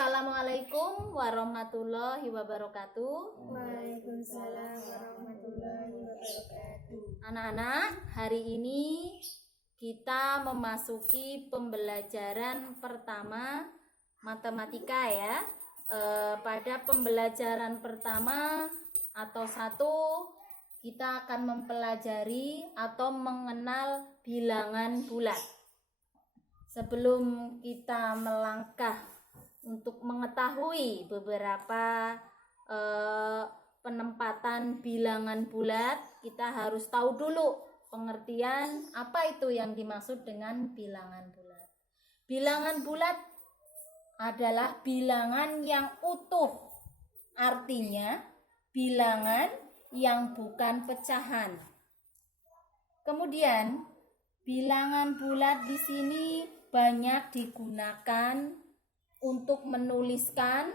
Assalamualaikum warahmatullahi wabarakatuh. Waalaikumsalam warahmatullahi wabarakatuh. Anak-anak, hari ini kita memasuki pembelajaran pertama matematika ya. Pada pembelajaran pertama atau satu kita akan mempelajari atau mengenal bilangan bulat. Sebelum kita melangkah untuk mengetahui beberapa penempatan bilangan bulat, kita harus tahu dulu pengertian apa itu yang dimaksud dengan bilangan bulat. Bilangan bulat adalah bilangan yang utuh, artinya bilangan yang bukan pecahan. Kemudian bilangan bulat di sini banyak digunakan untuk menuliskan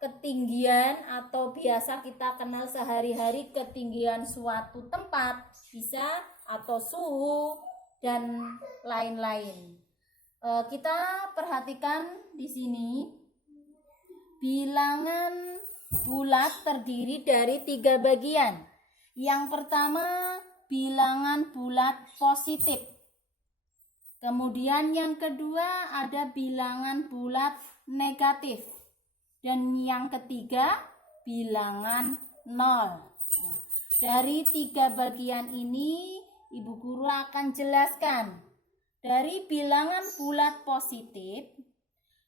ketinggian atau biasa kita kenal sehari-hari ketinggian suatu tempat, bisa atau suhu dan lain-lain. Kita perhatikan di sini bilangan bulat terdiri dari 3 bagian. Yang pertama bilangan bulat positif. Kemudian yang kedua ada bilangan bulat negatif. Dan yang ketiga bilangan nol. Dari 3 bagian ini Ibu Guru akan jelaskan. Dari bilangan bulat positif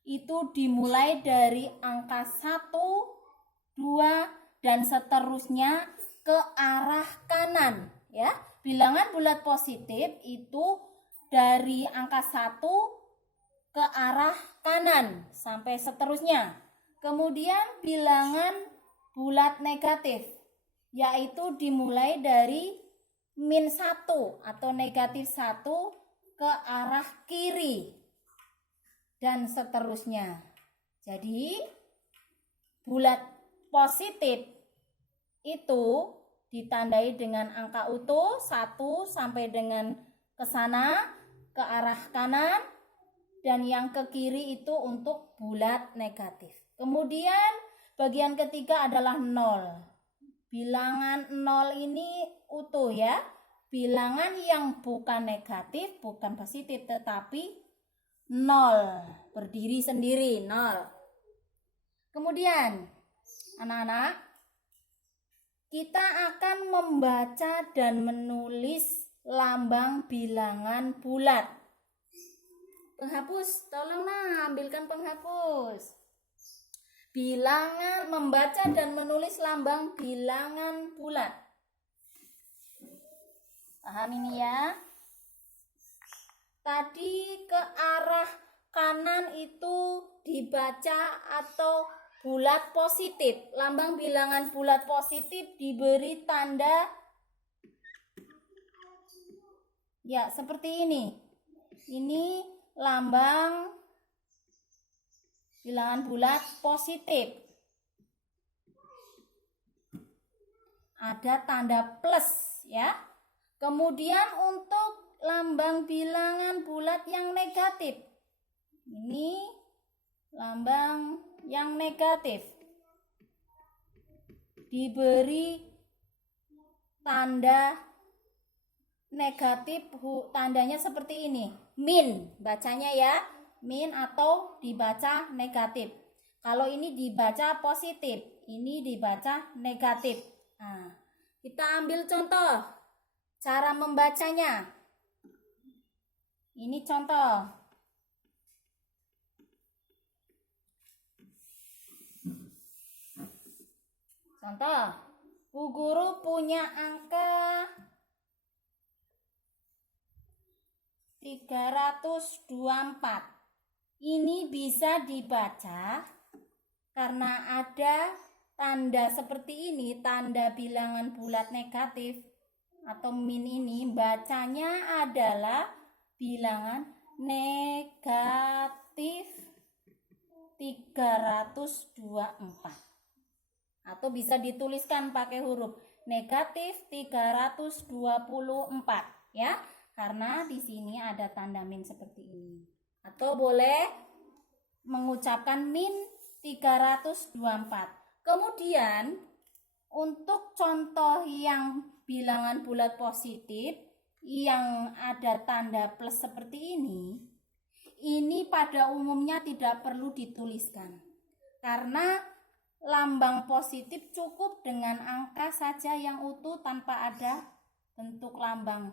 itu dimulai dari angka 1, 2 dan seterusnya ke arah kanan ya. Bilangan bulat positif itu dari angka 1 ke arah kanan sampai seterusnya. Kemudian bilangan bulat negatif yaitu dimulai dari -1 atau -1 ke arah kiri dan seterusnya. Jadi bulat positif itu ditandai dengan angka utuh 1 sampai dengan ke sana ke arah kanan, dan yang ke kiri itu untuk bulat negatif. Kemudian bagian ketiga adalah 0. Bilangan 0 ini utuh ya. Bilangan yang bukan negatif, bukan positif, tetapi 0. Berdiri sendiri, 0. Kemudian anak-anak, kita akan membaca dan menulis lambang bilangan bulat. Penghapus, tolonglah ambilkan penghapus. Bilangan, membaca dan menulis lambang bilangan bulat. Paham ini ya? Tadi ke arah kanan itu dibaca atau bulat positif. Lambang bilangan bulat positif diberi tanda ya seperti ini. Ini lambang bilangan bulat positif. Ada tanda plus ya. Kemudian untuk lambang bilangan bulat yang negatif. Ini lambang yang negatif. Diberi tanda negatif, tandanya seperti ini, min, bacanya ya, min atau dibaca negatif. Kalau ini dibaca positif, ini dibaca negatif. Nah, kita ambil contoh cara membacanya. Ini contoh. Contoh, Bu Guru punya angka 324. Ini bisa dibaca karena ada tanda seperti ini, tanda bilangan bulat negatif atau min ini bacanya adalah bilangan negatif 324. Atau bisa dituliskan pakai huruf negatif 324 ya. Karena di sini ada tanda min seperti ini. Atau boleh mengucapkan min 324. Kemudian untuk contoh yang bilangan bulat positif yang ada tanda plus seperti ini pada umumnya tidak perlu dituliskan. Karena lambang positif cukup dengan angka saja yang utuh tanpa ada bentuk lambang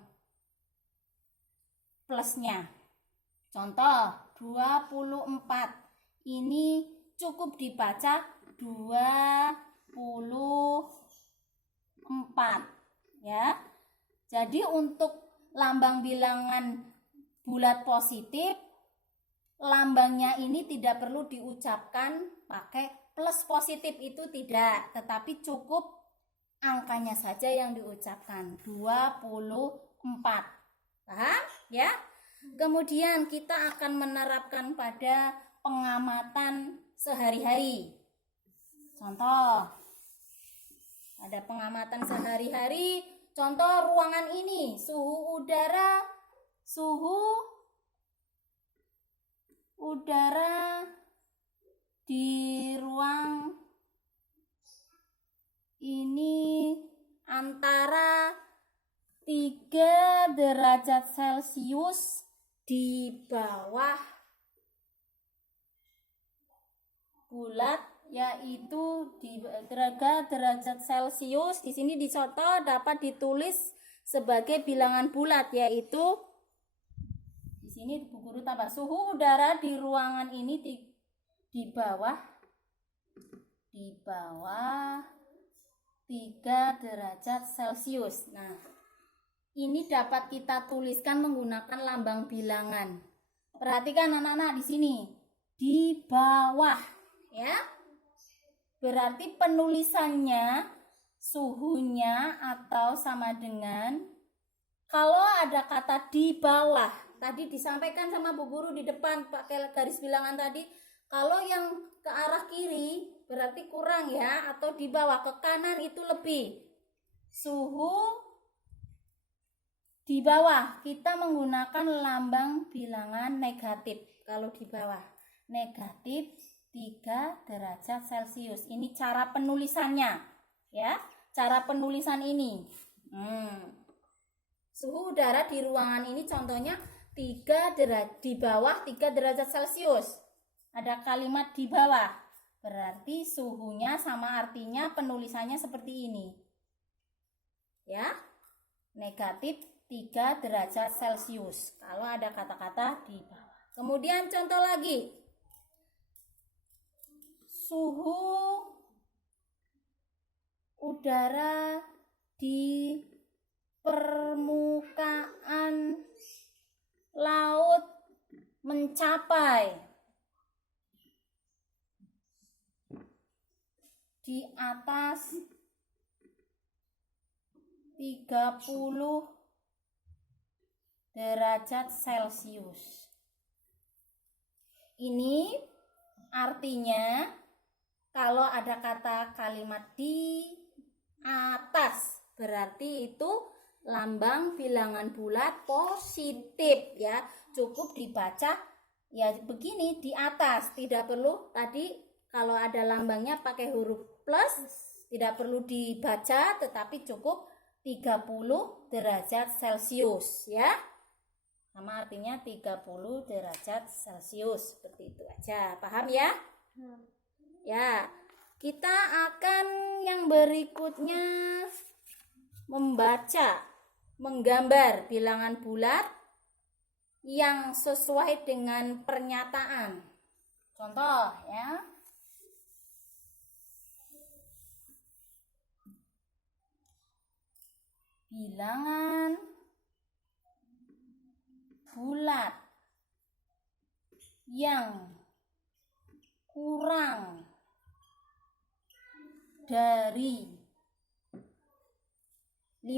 plusnya. Contoh 24. Ini cukup dibaca 24 ya. Jadi untuk lambang bilangan bulat positif, lambangnya ini tidak perlu diucapkan pakai plus positif, itu tidak, tetapi cukup angkanya saja yang diucapkan 24. Paham ya? Kemudian kita akan menerapkan pada pengamatan sehari-hari. Contoh, ada pengamatan sehari-hari. Contoh ruangan ini, suhu udara di ruang ini antara 3 derajat Celcius di bawah bulat, yaitu di 3 derajat Celcius. Di sini dicontoh dapat ditulis sebagai bilangan bulat, yaitu di sini Bu Guru tambah suhu udara di ruangan ini di bawah 3 derajat Celcius. Nah, ini dapat kita tuliskan menggunakan lambang bilangan. Perhatikan anak-anak di sini, di bawah ya. Berarti penulisannya suhunya atau sama dengan, kalau ada kata di bawah, tadi disampaikan sama Bu Guru di depan pakai garis bilangan tadi, kalau yang ke arah kiri berarti kurang ya, atau di bawah, ke kanan itu lebih. Suhu di bawah kita menggunakan lambang bilangan negatif. Kalau di bawah negatif 3 derajat Celcius. Ini cara penulisannya ya. Cara penulisan ini. Suhu udara di ruangan ini contohnya di bawah 3 derajat Celcius. Ada kalimat di bawah. Berarti suhunya sama artinya penulisannya seperti ini. Ya. Negatif 3 derajat Celcius kalau ada kata-kata di bawah. Kemudian contoh lagi, suhu udara di permukaan laut mencapai di atas 30 derajat Celcius. Ini artinya kalau ada kata kalimat di atas, berarti itu lambang bilangan bulat positif ya. Cukup dibaca ya begini, di atas, tidak perlu tadi kalau ada lambangnya pakai huruf plus, tidak perlu dibaca, tetapi cukup 30 derajat Celcius ya. Sama artinya 30 derajat Celcius, seperti itu aja. Paham ya? Ya, kita akan yang berikutnya menggambar bilangan bulat yang sesuai dengan pernyataan. Contoh ya. Bilangan bulat yang kurang dari 5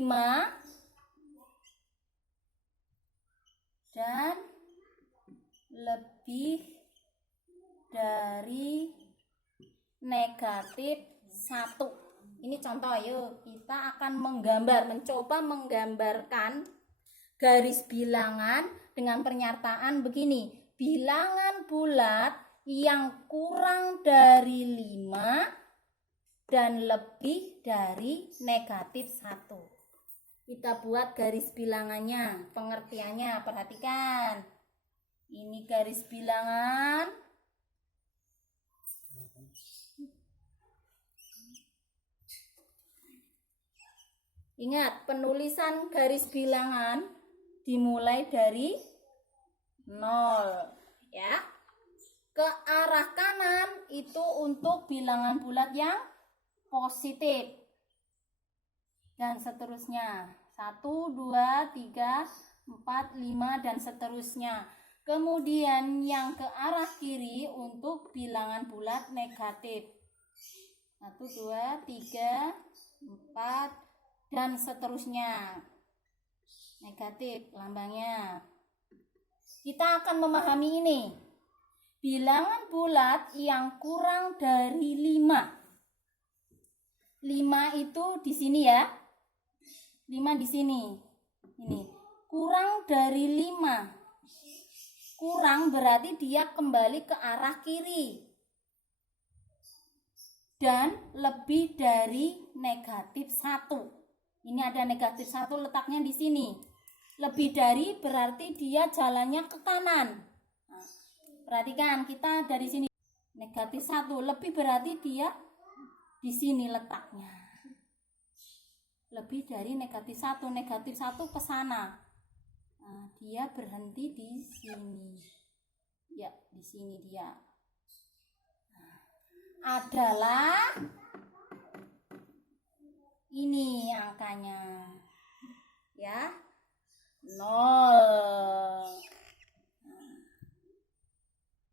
dan lebih dari negatif 1. Ini contoh, yuk kita akan mencoba menggambarkan garis bilangan dengan pernyataan begini. Bilangan bulat yang kurang dari 5 dan lebih dari negatif 1. Kita buat garis bilangannya, pengertiannya, perhatikan. Ini garis bilangan. Ingat, penulisan garis bilangan dimulai dari 0, ya. Ke arah kanan itu untuk bilangan bulat yang positif. Dan seterusnya. 1, 2, 3, 4, 5 dan seterusnya. Kemudian yang ke arah kiri untuk bilangan bulat negatif. 1, 2, 3, 4 dan seterusnya. Negatif lambangnya. Kita akan memahami ini. Bilangan bulat yang kurang dari 5. 5 itu di sini ya. 5 di sini. Ini. Kurang dari 5. Kurang berarti dia kembali ke arah kiri. Dan lebih dari negatif 1. Ini ada negatif 1 letaknya di sini. Lebih dari berarti dia jalannya ke kanan. Nah, perhatikan kita dari sini. Negatif 1 lebih berarti dia di sini letaknya. Lebih dari negatif 1. Negatif 1 ke sana. Nah, dia berhenti di sini. Ya, di sini dia. Nah, adalah ini angkanya. Ya. 0.